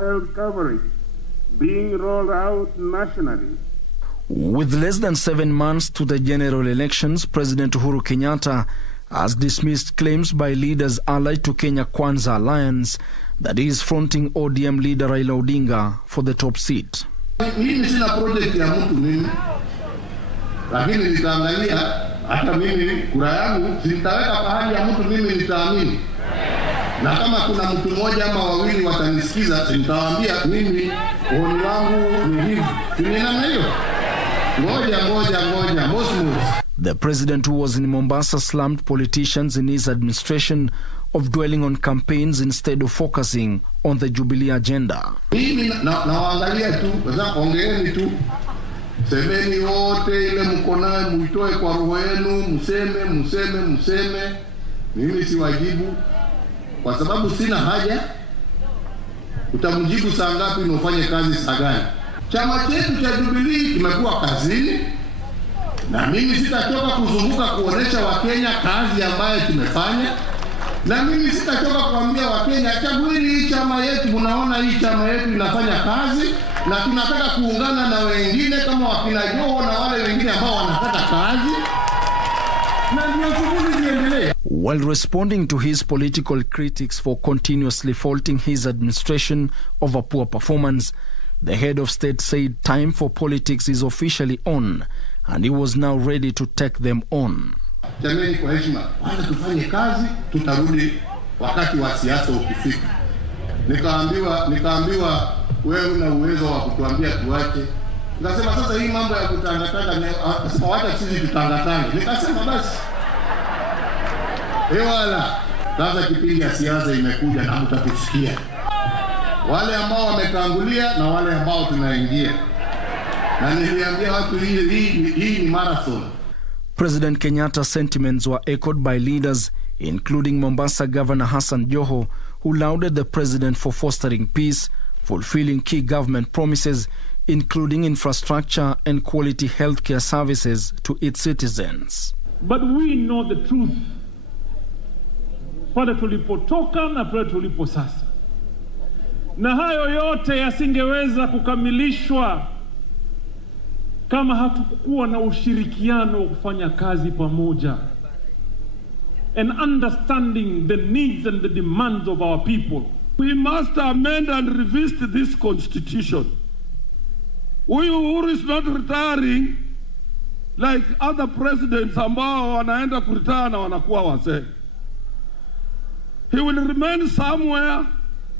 health coverage being rolled out nationally. With less than 7 months to the general elections, President Uhuru Kenyatta has dismissed claims by leaders allied to Kenya Kwanza Alliance that he is fronting ODM leader Raila Odinga for the top seat. Mimi sina project ya mtu mimi, lakini nitaangalia hata mimi kura yangu sitaweka pahali ya mtu mimi nitaamini. Na kama kuna mtu mmoja ama wawili watanisikiza, nitawaambia mimi uoni wangu ni hivi. Tunaona hiyo? Ngoja, Mosmos. The president, who was in Mombasa, slammed politicians in his administration of dwelling on campaigns instead of focusing on the Jubilee agenda. Mimi nawaangalia tu, ongeeni tu. Semeni wote ile mko nayo muitoe kwa roho yenu, mseme. Mimi siwajibu kwa sababu sina haja. Utamjibu saa ngapi na ufanye kazi saa gani? Chama chetu cha Jubilee kimekuwa kazini, na mimi sitachoka kuzunguka kuonesha Wakenya kazi ambayo tumefanya, na mimi sitachoka kuambia Wakenya chagueni hii chama yetu, mnaona hii chama yetu inafanya kazi, na tunataka kuungana na wengine kama wakina Joho na wale wengine ambao wanataka kazi, na ndio shughuli ziendelee. While responding to his political critics for continuously faulting his administration over poor performance, the head of state said time for politics is officially on, and he was now ready to take them on. Jameni, kwa heshima, kwanza tufanye kazi, tutarudi wakati wa siasa ukifika. Nikaambiwa wewe una uwezo wa kutuambia tuache. Nikasema sasa hii mambo ya kutangatanga, wacha sisi tutangatange. Nikasema basi wala sasa kipindi ya siasa imekuja na mtatusikia. Wale ambao wametangulia na wale ambao tunaingia. Na niliambia watu hii ni marathon. President Kenyatta's sentiments were echoed by leaders, including Mombasa Governor Hassan Joho, who lauded the president for fostering peace, fulfilling key government promises, including infrastructure and quality healthcare services to its citizens. But we know the truth. Pale tulipotoka na pale tulipo sasa. Na hayo yote yasingeweza kukamilishwa kama hatukuwa na ushirikiano wa kufanya kazi pamoja, and understanding the needs and the demands of our people. We must amend and revisit this constitution. Uhuru is not retiring like other presidents ambao wanaenda kuretire na wanakuwa wazee. He will remain somewhere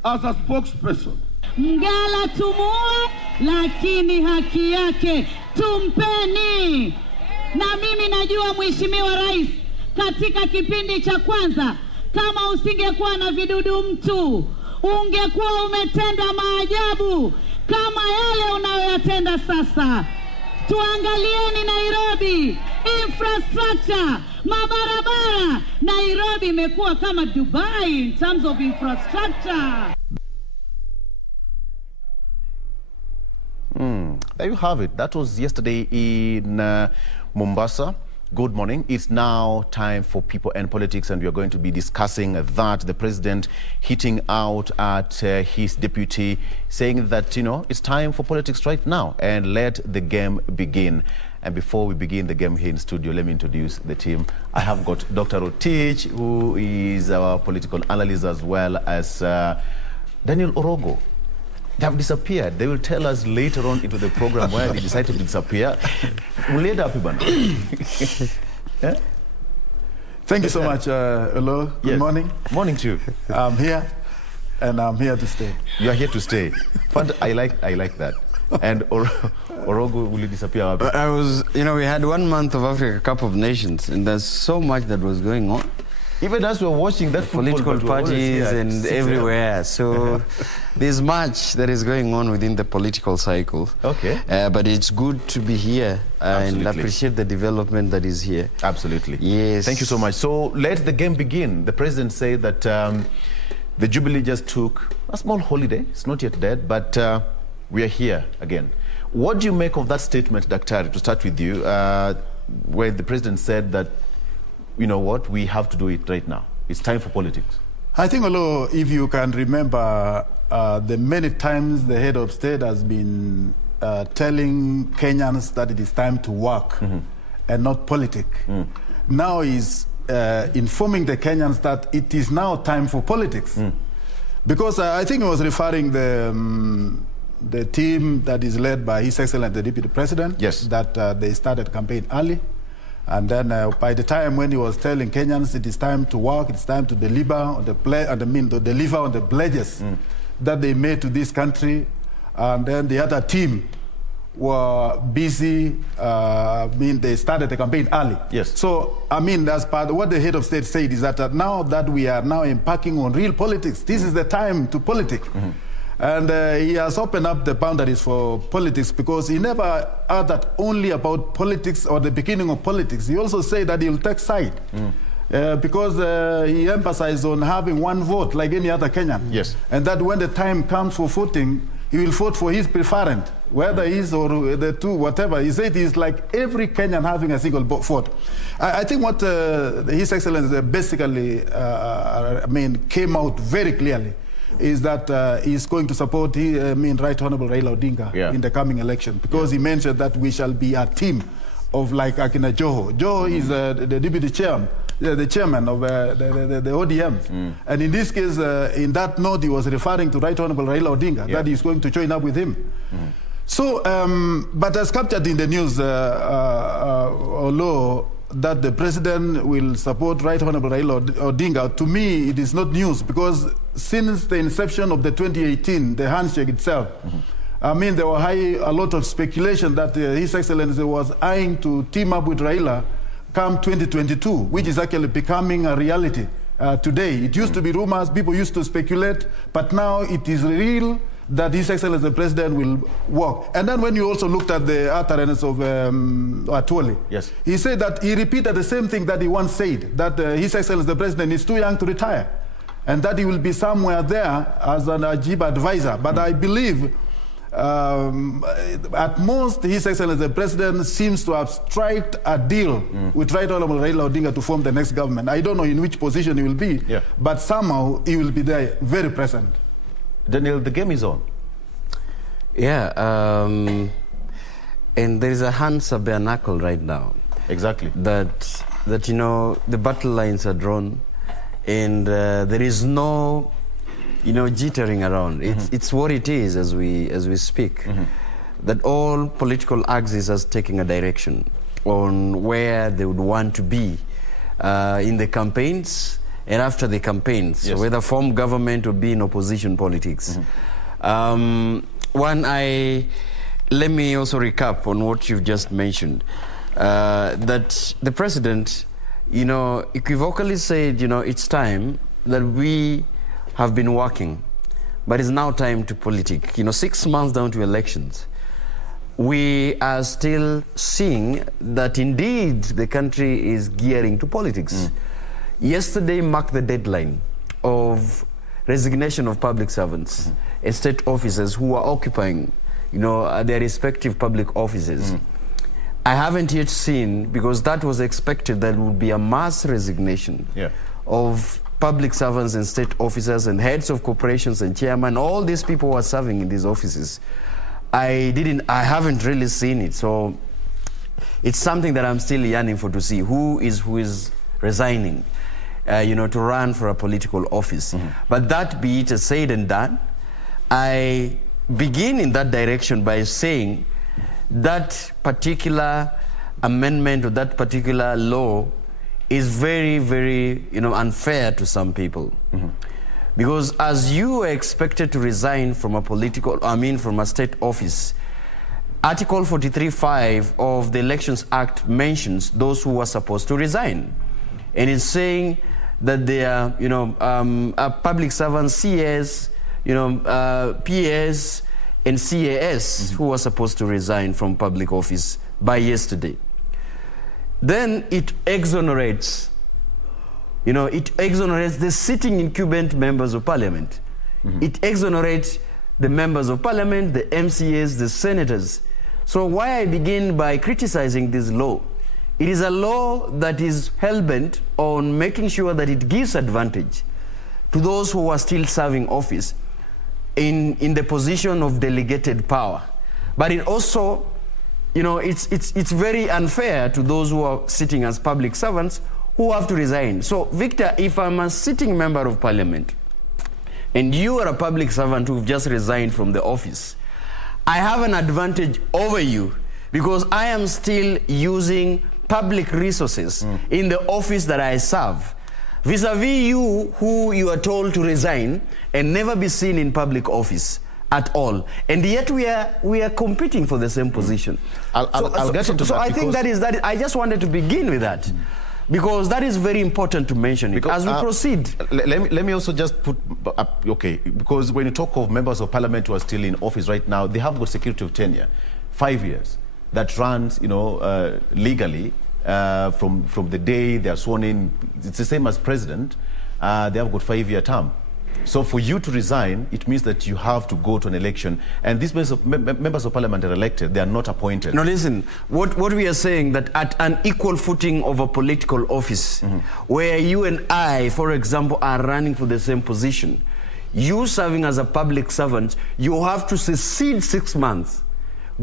as a spokesperson. Mgala tumuue, lakini haki yake tumpeni. Na mimi najua Mheshimiwa Rais, katika kipindi cha kwanza, kama usingekuwa na vidudu mtu, ungekuwa umetenda maajabu kama yale unayoyatenda sasa. Tuangalieni Nairobi, infrastructure, mabarabara. Nairobi imekuwa kama Dubai in terms of infrastructure. There you have it. That was yesterday in Mombasa. Good morning. It's now time for People and Politics, and we are going to be discussing that. The president hitting out at his deputy, saying that, it's time for politics right now and let the game begin. And before we begin the game here in studio, let me introduce the team. I have got Dr. Rotich, who is our political analyst, as well as Daniel Orogo. They have disappeared. They will tell us later on into the program why they decided to disappear. Yeah? Thank you so much, Oloo. Good morning. Morning to you. I'm here, and I'm here to stay. You are here to stay. I like that. And Orogo, will you disappear? I was, we had 1 month of Africa Cup of Nations, and there's so much that was going on. Even as we're watching that political parties and everywhere. So there's much that is going on within the political cycle. Okay. But it's good to be here and appreciate the development that is here. Absolutely. Yes. Thank you so much. So let the game begin. The president said that the Jubilee just took a small holiday. It's not yet dead, but we are here again. What do you make of that statement, Daktari, to start with you, where the president said that, you know what, we have to do it right now. It's time for politics. I think, Oloo, if you can remember the many times the head of state has been telling Kenyans that it is time to work and not politic. Now he's informing the Kenyans that it is now time for politics. Because I think he was referring the team that is led by His Excellency the Deputy President, yes, that they started campaign early. And then by the time when he was telling Kenyans it is time to work, it's time to deliver on the deliver on the pledges that they made to this country, and then the other team were busy. They started the campaign early. Yes. So as part of what the head of state said is that now that we are now embarking on real politics, this is the time to politic. And he has opened up the boundaries for politics, because he never uttered only about politics or the beginning of politics. He also said that he'll take side. Because he emphasized on having one vote like any other Kenyan. Yes. And that when the time comes for voting, he will vote for his preferent, whether he's or the two, whatever. He said he's like every Kenyan having a single vote. I think what His Excellency basically came out very clearly is that he's going to support Right Honorable Raila Odinga in the coming election, because he mentioned that we shall be a team of like Akina Joho. Joho is the deputy chairman, the chairman of the ODM. And in this case, in that note, he was referring to Right Honorable Raila Odinga, that he's going to join up with him. So, but as captured in the news, Oloo, that the president will support Right Honorable Raila Odinga, to me, it is not news, because since the inception of the 2018, the handshake itself, there were a lot of speculation that His Excellency was eyeing to team up with Raila come 2022, which is actually becoming a reality today. It used to be rumors, people used to speculate, but now it is real that His Excellency the President will work. And then when you also looked at the utterance of Atwoli, yes, he said that he repeated the same thing that he once said, that His Excellency the President is too young to retire, and that he will be somewhere there as an Ajib advisor. But I believe at most, His Excellency the President seems to have struck a deal with Right Honorable Raila Odinga to form the next government. I don't know in which position he will be, but somehow he will be there, very present. Daniel, the game is on. Yeah, and there is a Hansa Bernacle right now. Exactly. That the battle lines are drawn, and there is no jittering around. It's what it is as we speak. That all political axis is taking a direction on where they would want to be in the campaigns and after the campaigns, yes, whether form government or be in opposition politics. Let me also recap on what you've just mentioned. That the president, equivocally said, it's time that we have been working, but it's now time to politic. 6 months down to elections, we are still seeing that indeed the country is gearing to politics. Yesterday marked the deadline of resignation of public servants and state officers who are occupying, their respective public offices. I haven't yet seen, because that was expected, that would be a mass resignation of public servants and state officers and heads of corporations and chairmen, all these people who are serving in these offices. I haven't really seen it. So it's something that I'm still yearning for, to see who is resigning, to run for a political office. But that be it said and done, I begin in that direction by saying that particular amendment or that particular law is very, very, unfair to some people. Because as you are expected to resign from a from a state office, Article 43(5) of the Elections Act mentions those who are supposed to resign. And it's saying that they are, public servants, CS, PS, and CAS who are supposed to resign from public office by yesterday. Then it exonerates, the sitting incumbent members of parliament. It exonerates the members of parliament, the MCAs, the senators. So why I begin by criticizing this law? It is a law that is hell-bent on making sure that it gives advantage to those who are still serving office. in the position of delegated power. But it also, you know, it's very unfair to those who are sitting as public servants who have to resign. So, Victor, if I'm a sitting member of parliament and you are a public servant who've just resigned from the office, I have an advantage over you because I am still using public resources in the office that I serve, vis-a-vis you who you are told to resign and never be seen in public office at all. And yet we are competing for the same position. I'll get into that. So I think that is I just wanted to begin with that. Because that is very important to mention it as we proceed. Let me also just put up, okay, because when you talk of members of parliament who are still in office right now, they have got security of tenure, 5 years, that runs, you know, legally from the day they are sworn in. It's the same as president. They have got 5-year term. So for you to resign, it means that you have to go to an election. And these members of parliament are elected. They are not appointed. No, listen. What we are saying that at an equal footing of a political office, where you and I, for example, are running for the same position, you serving as a public servant, you have to succeed 6 months,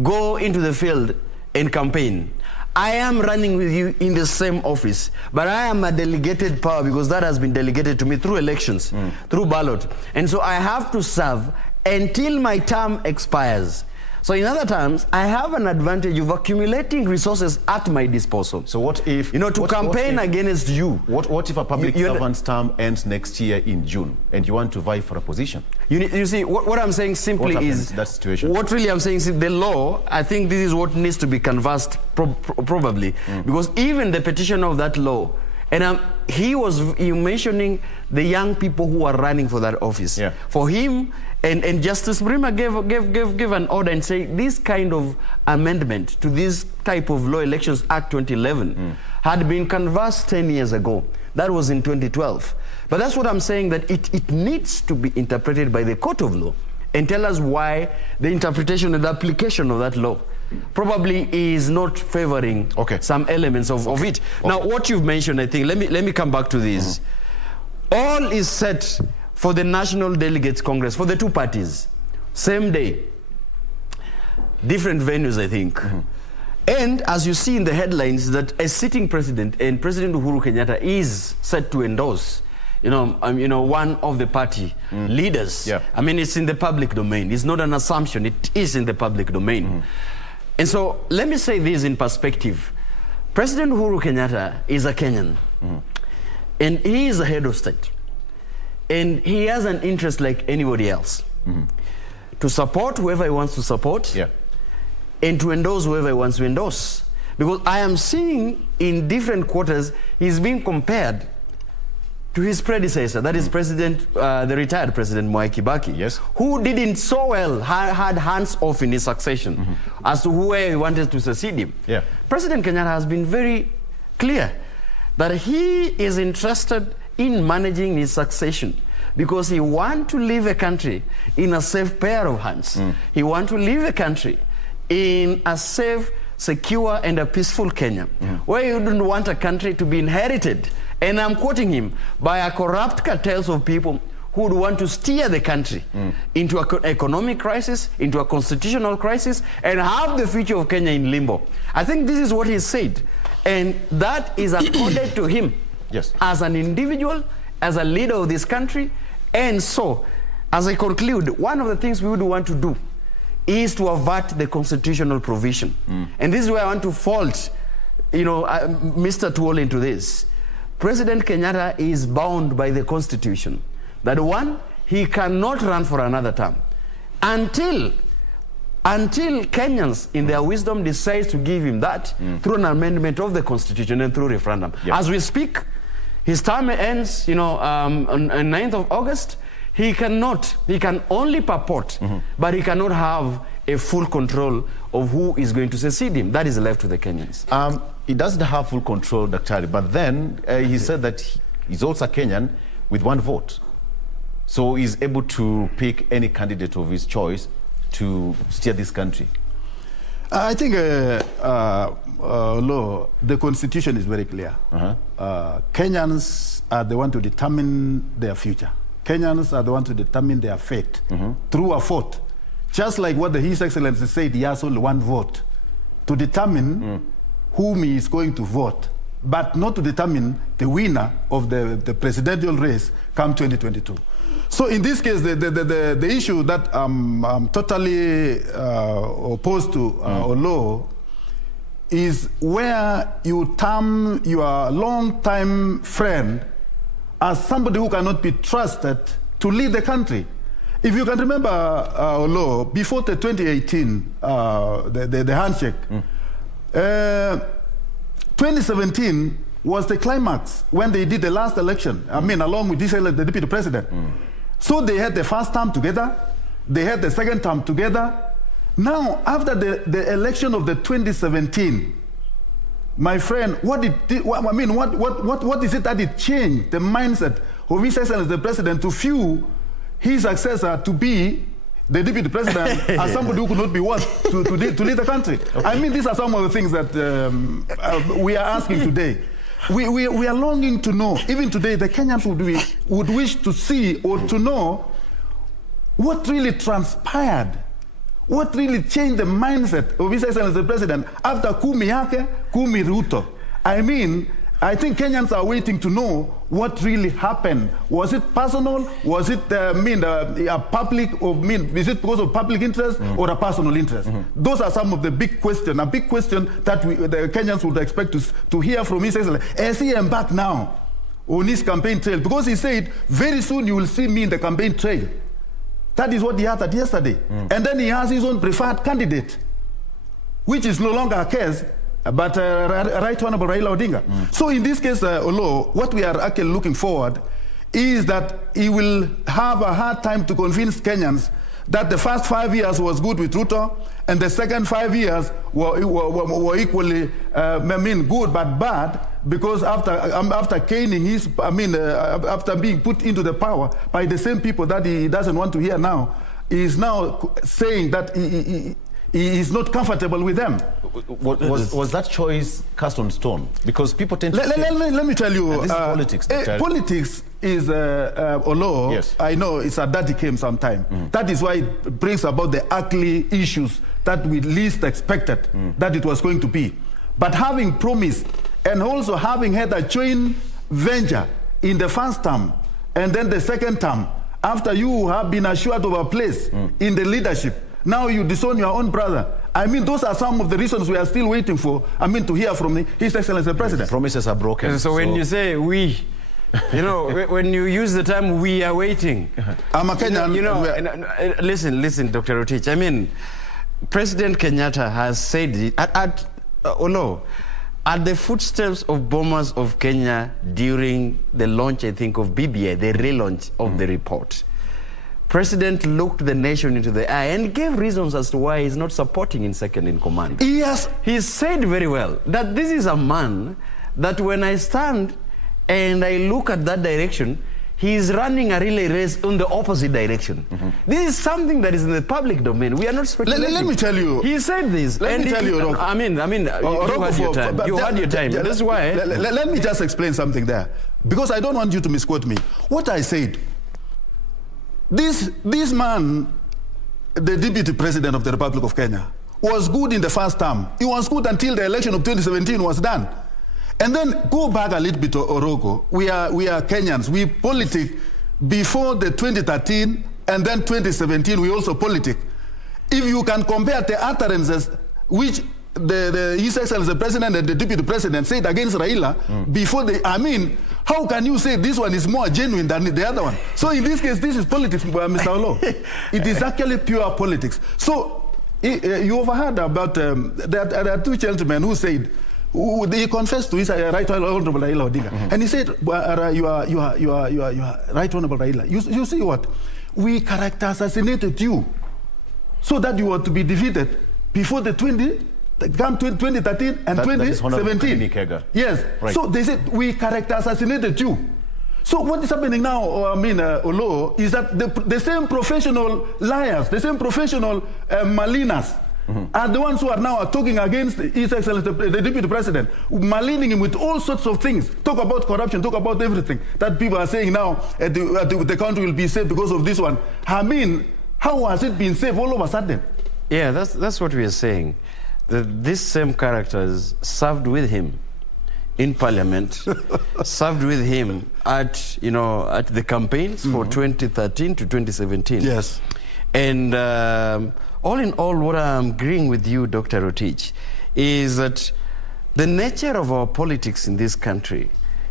go into the field and campaign. I am running with you in the same office, but I am a delegated power because that has been delegated to me through elections, through ballot. And so I have to serve until my term expires. So in other terms, I have an advantage of accumulating resources at my disposal. So what if... You know, to campaign against you. What if a public servant's term ends next year in June and you want to vie for a position? You see, what I'm saying simply is... that situation? What really I'm saying is the law, I think this is what needs to be canvassed probably. Because even the petition of that law, and he was mentioning the young people who are running for that office. Yeah. For him... And Justice Brima gave an order and say this kind of amendment to this type of Law Elections Act 2011 had been canvassed 10 years ago. That was in 2012. But that's what I'm saying, that it needs to be interpreted by the court of law and tell us why the interpretation and the application of that law probably is not favoring some elements of it. Now, what you've mentioned, I think, let me come back to this. All is set for the National Delegates Congress, for the two parties, same day, different venues, I think. And as you see in the headlines, that a sitting president and President Uhuru Kenyatta is set to endorse, one of the party leaders. Yeah. I mean, it's in the public domain. It's not an assumption. It is in the public domain. And so let me say this in perspective. President Uhuru Kenyatta is a Kenyan, and he is a head of state. And he has an interest like anybody else to support whoever he wants to support and to endorse whoever he wants to endorse. Because I am seeing in different quarters, he's being compared to his predecessor, that is the retired President Mwai Kibaki, who didn't so well, had hands off in his succession as to who he wanted to succeed him. President Kenyatta has been very clear that he is interested in managing his succession because he wants to leave a country in a safe pair of hands. He wants to leave a country in a safe, secure, and a peaceful Kenya, where you don't want a country to be inherited, and I'm quoting him, by a corrupt cartels of people who would want to steer the country into an economic crisis, into a constitutional crisis, and have the future of Kenya in limbo. I think this is what he said, and that is accorded to him as an individual, as a leader of this country. And so, as I conclude, one of the things we would want to do is to avert the constitutional provision. And this is where I want to fault, Mr. Tuol into this. President Kenyatta is bound by the Constitution. That one, he cannot run for another term until Kenyans, in their wisdom, decide to give him that through an amendment of the Constitution and through referendum. As we speak, his term ends, on 9th of August. He can only purport, but he cannot have a full control of who is going to succeed him. That is left to the Kenyans. He doesn't have full control, Dr. But then he said that he's also a Kenyan with one vote. So he's able to pick any candidate of his choice to steer this country. I think, Oloo, the Constitution is very clear. Kenyans are the one to determine their future. Kenyans are the ones to determine their fate through a vote. Just like what His Excellency said, he has only one vote to determine whom he is going to vote, but not to determine the winner of the presidential race come 2022. So in this case, the issue that I'm totally opposed to Oloo is where you term your long-time friend as somebody who cannot be trusted to lead the country. If you can remember, Oloo, before the 2018, the handshake, 2017 was the climax when they did the last election, I mean, along with the deputy president. So they had the first term together, they had the second term together. Now, after the election of the 2017, my friend, what is it that it changed the mindset of His Excellency the President to view his successor to be the deputy president as somebody who could not be worth to lead the country? Okay. I mean, these are some of the things that we are asking today. We are longing to know, even today, the Kenyans would wish to see or to know what really transpired, what really changed the mindset of His Excellency the President after kumi yake, kumi Ruto. I mean, I think Kenyans are waiting to know what really happened. Was it personal? Was it a public, or is it because of public interest or a personal interest? Those are some of the big questions. A big question that the Kenyans would expect to hear from His Excellency as he embarked now on his campaign trail. Because he said, very soon you will see me in the campaign trail. That is what he had yesterday. And then he has his own preferred candidate, which is no longer a case, but Right Honorable Raila Odinga. So in this case, Oloo, what we are actually looking forward is that he will have a hard time to convince Kenyans that the first 5 years was good with Ruto, and the second 5 years were equally, good but bad, because after caning his, after being put into the power by the same people that he doesn't want to hear now, he is now saying that he is not comfortable with them. Was that choice cast on stone? Because people tend to... Let me tell you... this is politics. Politics is, Oloo, yes. I know it's a dirty game sometime. That is why it brings about the ugly issues that we least expected that it was going to be. But having promised and also having had a joint venture in the first term and then the second term, after you have been assured of a place in the leadership, now you disown your own brother. I mean, those are some of the reasons we are still waiting for, to hear from His Excellency the President. The promises are broken. So when you say we, when you use the term we are waiting. I'm a Kenyan. Listen, Dr. Rotich. I mean, President Kenyatta has said it at Oloo, at the footsteps of bombers of Kenya during the launch, I think, of BBI, the relaunch of the report. President looked the nation into the eye and gave reasons as to why he's not supporting in second in command. Yes. He said very well that this is a man that when I stand and I look at that direction, he is running a relay race in the opposite direction. This is something that is in the public domain. We are not speculating. Let me tell you. He said this. Let me tell you, Orogo. I mean, you had your time. You had your time. That's why. Let me just explain something there. Because I don't want you to misquote me. What I said, this man, the deputy president of the Republic of Kenya, was good in the first term. He was good until the election of 2017 was done. And then go back a little bit to Orogo. We are Kenyans. We politic before the 2013 and then 2017 we also politic. If you can compare the utterances which His Excellency the President and the Deputy President said against Raila before how can you say this one is more genuine than the other one? So in this case, this is politics, Mr. Oloo. It is actually pure politics. So you overheard about there are two gentlemen who said, he confessed to his Right Honorable Raila Odinga, and he said, you are Right Honorable Raila. You see what? We character assassinated you so that you were to be defeated before the 2013 and 2017. Yes. Right. So they said, we character assassinated you. So what is happening now, Oloo, is that the same professional liars, the same professional maligners, are the ones who are now talking against His Excellency, the Deputy President, maligning him with all sorts of things. Talk about corruption, talk about everything that people are saying now the country will be safe because of this one. I mean, how has it been safe all of a sudden? Yeah, that's what we are saying. That these same characters served with him in Parliament, served with him at the campaigns for 2013 to 2017. Yes. And all in all, what I'm agreeing with you, Dr. Rotich, is that the nature of our politics in this country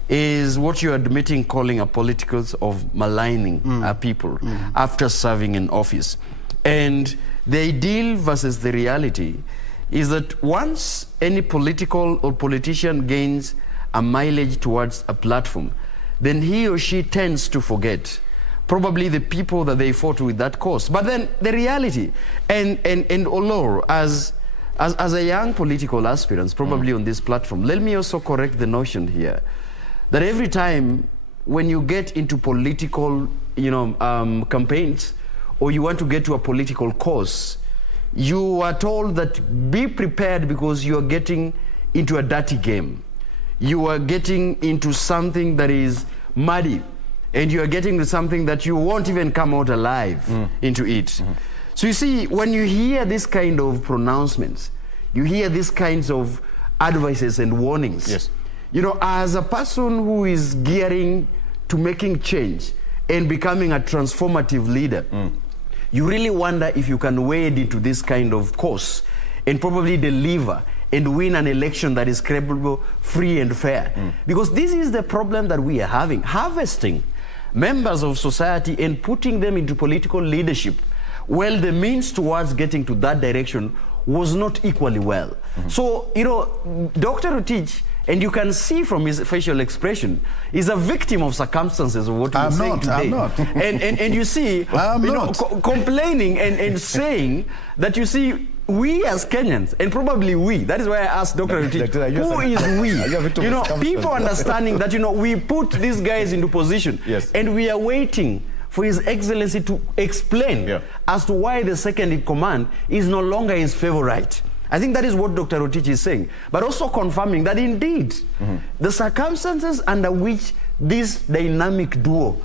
is what you're admitting, calling a politics of maligning people after serving in office. And the ideal versus the reality is that once any political or politician gains a mileage towards a platform, then he or she tends to forget probably the people that they fought with that cause. But then the reality, and Oloo, as a young political aspirant, probably on this platform, let me also correct the notion here that every time when you get into political campaigns, or you want to get to a political cause, you are told that be prepared because you are getting into a dirty game. You are getting into something that is muddy, and you are getting into something that you won't even come out alive into it. So you see, when you hear this kind of pronouncements, you hear these kinds of advices and warnings. Yes. As a person who is gearing to making change and becoming a transformative leader, you really wonder if you can wade into this kind of course and probably deliver and win an election that is credible, free and fair. Because this is the problem that we are having. Harvesting members of society and putting them into political leadership, well, the means towards getting to that direction was not equally well. So, Dr. Rotich, and you can see from his facial expression, is a victim of circumstances of what he's saying today. I'm not. And you see, complaining and saying that, you see, we as Kenyans, and probably we, that is why I asked Dr. Rotich, who is we? People understanding that, we put these guys into position, and we are waiting for His Excellency to explain as to why the second in command is no longer his favorite. I think that is what Dr. Rotich is saying, but also confirming that indeed the circumstances under which this dynamic duo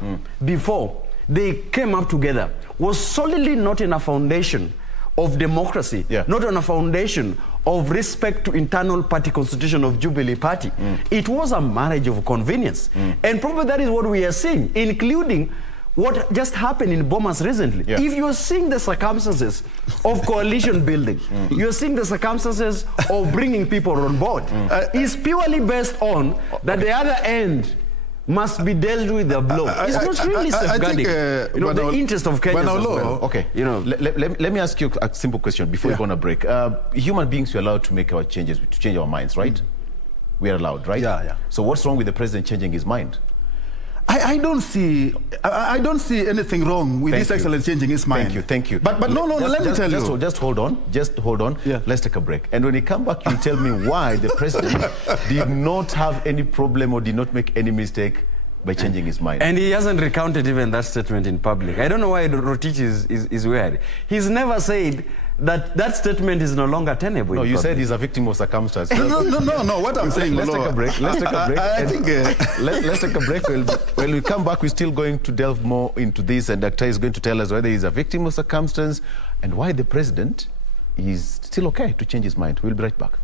before they came up together was solidly not in a foundation of democracy, not on a foundation of respect to internal party constitution of Jubilee Party. It was a marriage of convenience. And probably that is what we are seeing, including what just happened in Bomas recently. If you're seeing the circumstances of coalition building, you're seeing the circumstances of bringing people on board, it's purely based on that the other end must be dealt with a blow. It's not really safeguarding the interest of Kenyans as well. Okay, let me ask you a simple question before we go on a break. Human beings, we're allowed to make our changes, to change our minds, right? We are allowed, right? Yeah. So what's wrong with the president changing his mind? I don't see anything wrong with His Excellency changing his mind. Thank you. But no, let me tell you. Just hold on. Yeah. Let's take a break. And when you come back, you tell me why the president did not have any problem or did not make any mistake by changing his mind. And he hasn't recounted even that statement in public. I don't know why Rotich is weird. He's never said that statement is no longer tenable. No, you said he's a victim of circumstance. No. What I'm saying, let's take a break. Let's take a break. When we come back, we're still going to delve more into this, and Dr. is going to tell us whether he's a victim of circumstance and why the president is still okay to change his mind. We'll be right back.